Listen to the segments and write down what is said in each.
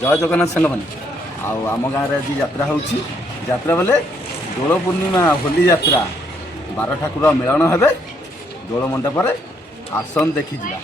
जय जगन्नाथ सांग मैंने आम गाँव में आज यात्रा होची यात्रा बेले दोल पूर्णिमा होली यात्रा 12 ठाकुर मिलन हेबे दोल मंडप आसन देखी जा।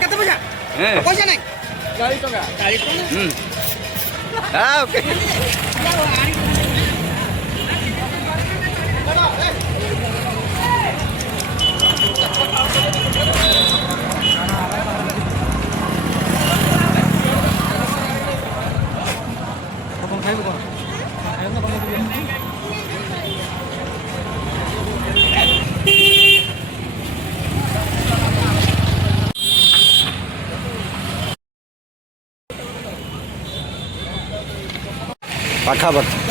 କେତେ ପଇସା ପଇସା ନାହିଁ 40 ଟଙ୍କା 40 ଟଙ୍କା ଓକେ ଖାଇବୁ କଣ ପାଖାପାଖି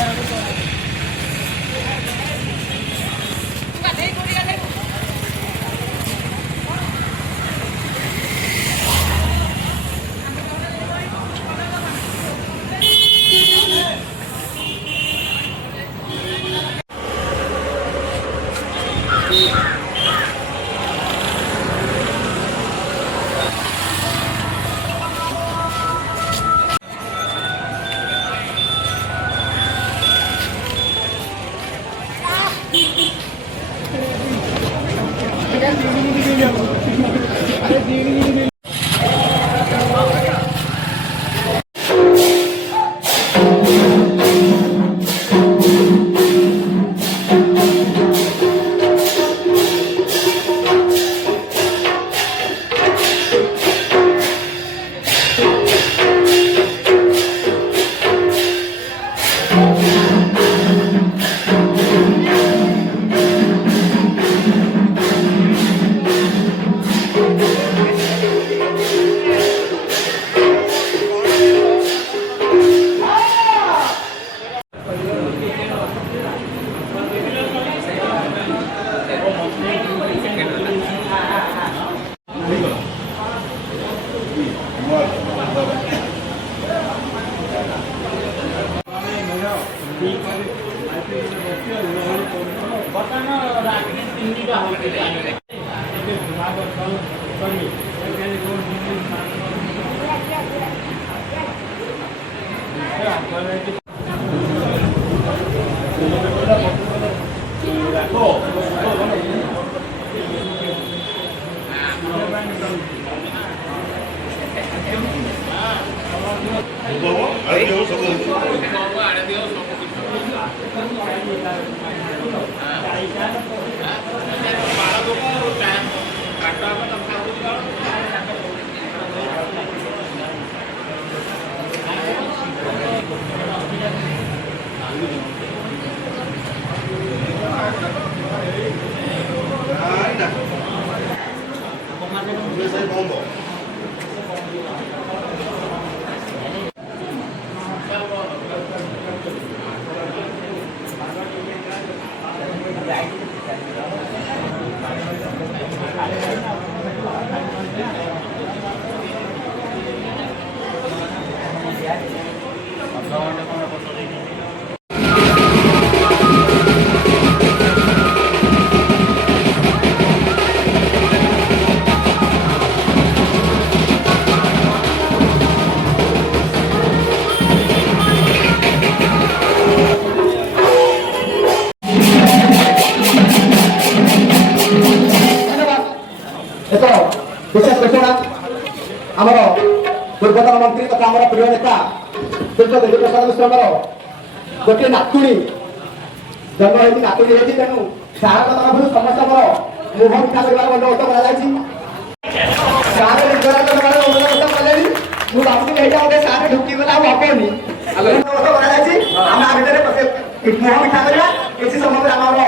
विशेष घोषणा आमर पूर्वतन मंत्री तथा आम प्रिय नेता श्री देवी प्रसाद मिश्र गोटे नातुणी जन्म होती नातुणी होती तेणु साहब तरफ समस्त मुह मिठा कर बंदोबस्त कर सारे ढुकीगला हबनी बंदोबस्त आम मुह मिठा करवा किसी समय आम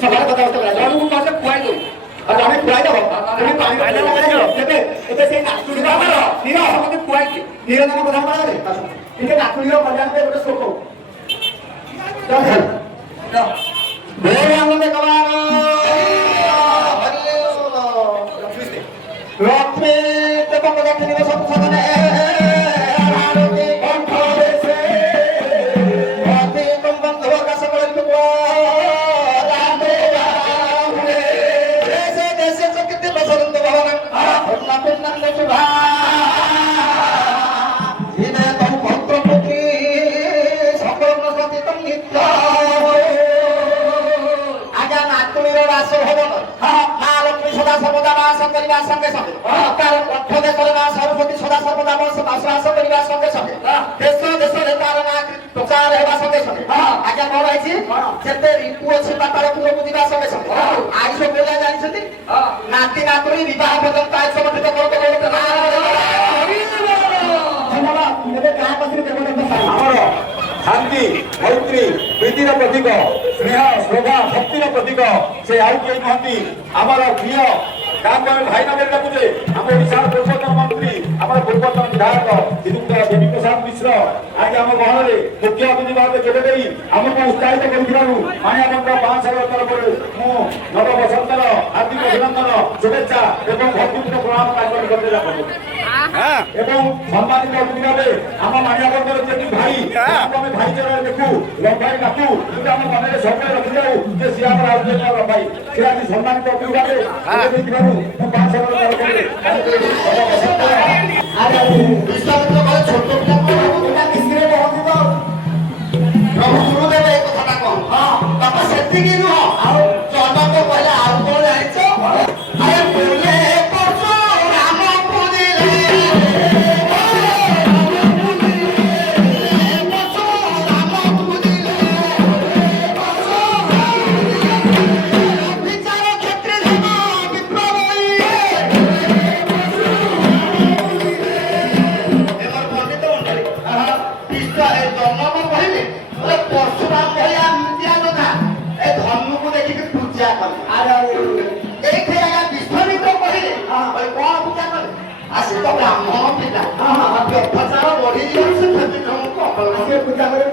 सभा कथाबार्ता खुआई और हमें खुआई दब तुम्हें पानी तेरे एते से नातुणी नीर समझे खुआई नीर जन प्रधान पड़ा ठीक है नातुणी कल्याण पे गोटे शोक भोरे आनंद कमानो लक्ष्मी देव दक्षिणी सब सदने आजा नातुणीर रास भवन କରିବା ସଙ୍ଗେ ସଙ୍ଗେ ତାର ଅର୍ଥ ଦେଶରେ ନାଁ ସରସ୍ୱତୀ ସଦା ସର୍ବଦା ବାସ କରିବା ସଙ୍ଗେ ସଙ୍ଗେ ଦେଶ ଦେଶରେ ତାର ନାଁ ପ୍ରଚାର ହେବା ସଙ୍ଗେ ସଙ୍ଗେ ଆଜ୍ଞା କଣ ହେଇଛି ଯେତେ ଋତୁ ଅଛି ପାତାଳ ପୁରକୁ ଯିବା ସଙ୍ଗେ ସଙ୍ଗେ ଆୟୁଷ ବୋଲା ଜାଣିଛନ୍ତି ନାତି ନାତୁଣୀ ବିବାହ ପର୍ଯ୍ୟନ୍ତ ଆୟୁଷ ମଣ୍ଡିତ ଆମର ଶାନ୍ତି ମୈତ୍ରୀ ପ୍ରୀତିର ପ୍ରତୀକ ସ୍ନେହ ଶ୍ରଦ୍ଧା ଭକ୍ତିର ପ୍ରତୀକ ସେ ଆଉ କେହି ନୁହନ୍ତି ଆମର ପ୍ରିୟ କାହାକୁ ଆମେ ଭାଇ ନଗରୀ ଡାକୁଛେ ଆମ ଓଡ଼ିଶାର ପୂର୍ବତନ ମନ୍ତ୍ରୀ ଆମର ପୂର୍ବତନ ବିଧାୟକ ଦେବୀ ପ୍ରସାଦ ମିଶ୍ର ଆଜି ଆମ ଗହଣରେ ମୁଖ୍ୟ ଅତିଥି ଭାବେ ଯୋଗ ଦେଇ ଆମକୁ ଉତ୍ସାହିତ କରିଥିବାରୁ ମାଣିଆବନ୍ଧ ମହାସଭା ତରଫରୁ ମୁଁ ନବ ବସନ୍ତର ହାର୍ଦ୍ଦିକ ଅଭିନନ୍ଦନ ଶୁଭେଚ୍ଛା ଏବଂ ଭକ୍ତିପୂର୍ଣ୍ଣ ପ୍ରଣାମ ତାଙ୍କ ନିକଟରେ ଜ୍ଞାପନ ଏବଂ ସମ୍ମାନିତ ଅତିଥି ଭାବେ ଆମ ମାଣିଆବନ୍ଧର ଯେମିତି ଭାଇ ଆମେ ଭାଇଚାରାରେ ଦେଖୁ ଲମ୍ବାଇ ଡାକୁ କିନ୍ତୁ ଆମ ମନରେ ସବୁବେଳେ ରଖିଯାଉ ଯେ ସିଏ ଆମର ଆଉ ଜଣେ ଲମ୍ବାଇ ସେ ଆଜି ସମ୍ମାନିତ ଅତିଥି ଭାବେ ଦେଇଥିବାରୁ ମୁଁ ମହାସଭାର ତରଫରୁ ଛୋଟ ପିଲା ପ୍ରଭୁ ଗୁରୁଦେବ ଏ କଥାଟା କଣ ବାପା ସେତିକି ନୁହଁ ଆଉ ଜନକ କହିଲେ ଆଉ କଣ ଜାଣିଛ ଆରେ ବୋଲେ ରାମ ପୂଜିଲେ ବିଚାର କ୍ଷେତ୍ରରେ ବିପ୍ଳବ परशुराम भैया था धनु देखिए पूजा विश्वामित्र कहले कौन पूजा कले आसी तो ब्राह्मण पिता अत्याचार बढ़ी पूजा कर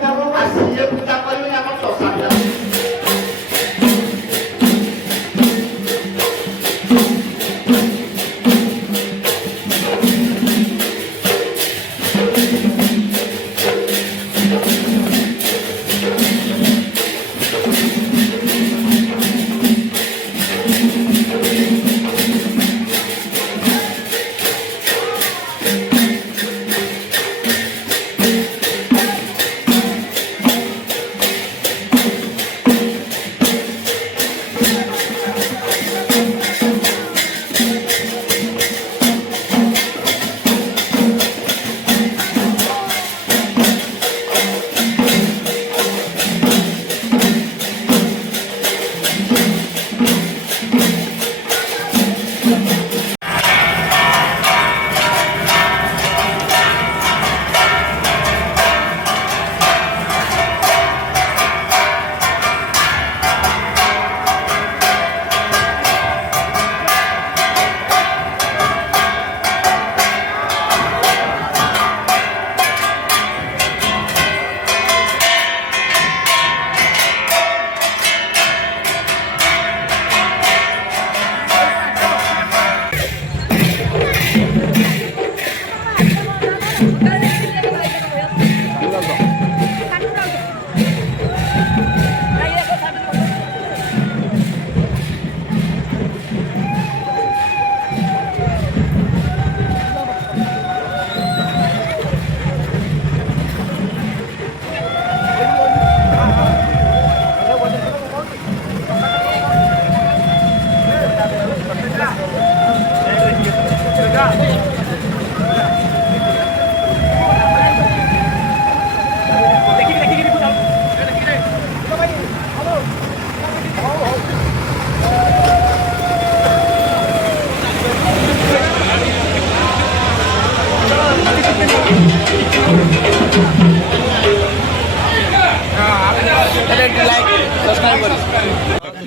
शशान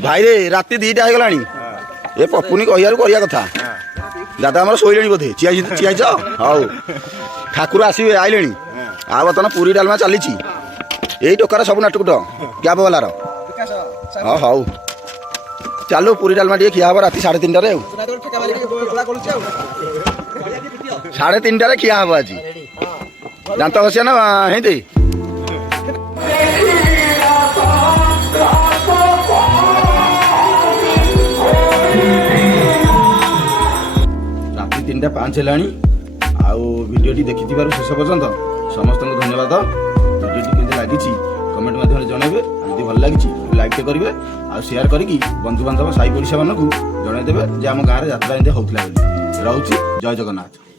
भाई रे राति 2टा हो गलानी ए पपुनी कहियार करिया कथा दादा हमर सोइलेनी बोधे चियाइछ हाउ ठाकुर आसीबे आइलेनी आ बतन पूरी डालमा चलीची एई टोकार सब नाटकुट क्याब वाला रो हां हाउ चलो पूरी डालमा टिके खिया हबो राति 3:30 रे 3:30 रे खिया हबो आज जानता होसिया ना हेंदे राति 3:05 हेलानी आउ वीडियोटी देखि शेष पर्यंत समस्त धन्यवाद वीडियोटी केमती लगी କମେଣ୍ଟ ମାଧ୍ୟମରେ ଜଣାଇବେ। ଯଦି ଭଲ ଲାଗିଛି ଲାଇକ୍ଟେ କରିବେ ଆଉ ସେୟାର କରିକି ବନ୍ଧୁବାନ୍ଧବ ସାହି ପଡ଼ିଶା ମାନଙ୍କୁ ଜଣାଇଦେବେ ଯେ ଆମ ଗାଁରେ ଯାତ୍ରା ଏମିତି ହେଉଥିଲା ବୋଲି। ରହୁଛି, ଜୟ ଜଗନ୍ନାଥ।